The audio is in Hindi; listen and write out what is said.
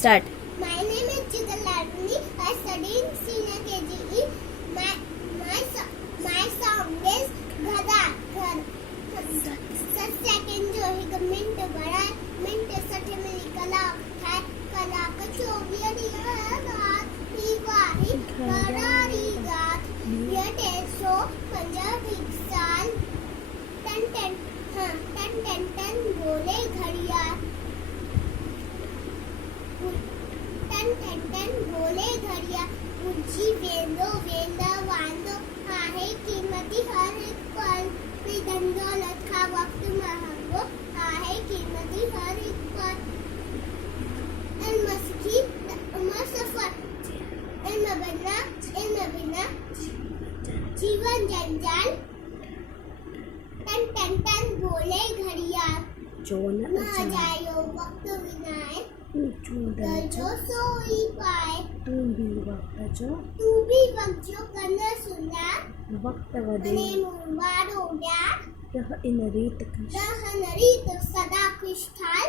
Start. My name is Jigal Laduni. I study in senior KGE. My song is Ghada Ghar. Second जो है मिंट बड़ा मिंट सठे में कला है कला का चोवियरी बात ही वाही करारी गात ये 150 साल टन टन हाँ टन टन टन बोले घड़ियाल टन बोले घड़िया ऊंची वेंदो वेंदा वांदो आहे कीमती हर एक पल भी धन दौलत का वक्त महंगो आहे कीमती हर एक पल अलमसकी मसफर इल्म बिना जीवन जंजाल टन बोले घड़ियाल ना जायो वक्त विनाए जो सोई पाए तू भी वक्त जो कन्न सुना वक्त वधे ने मुंबारो ब्या रह इन रीत रह नरीत सदा खुशहाल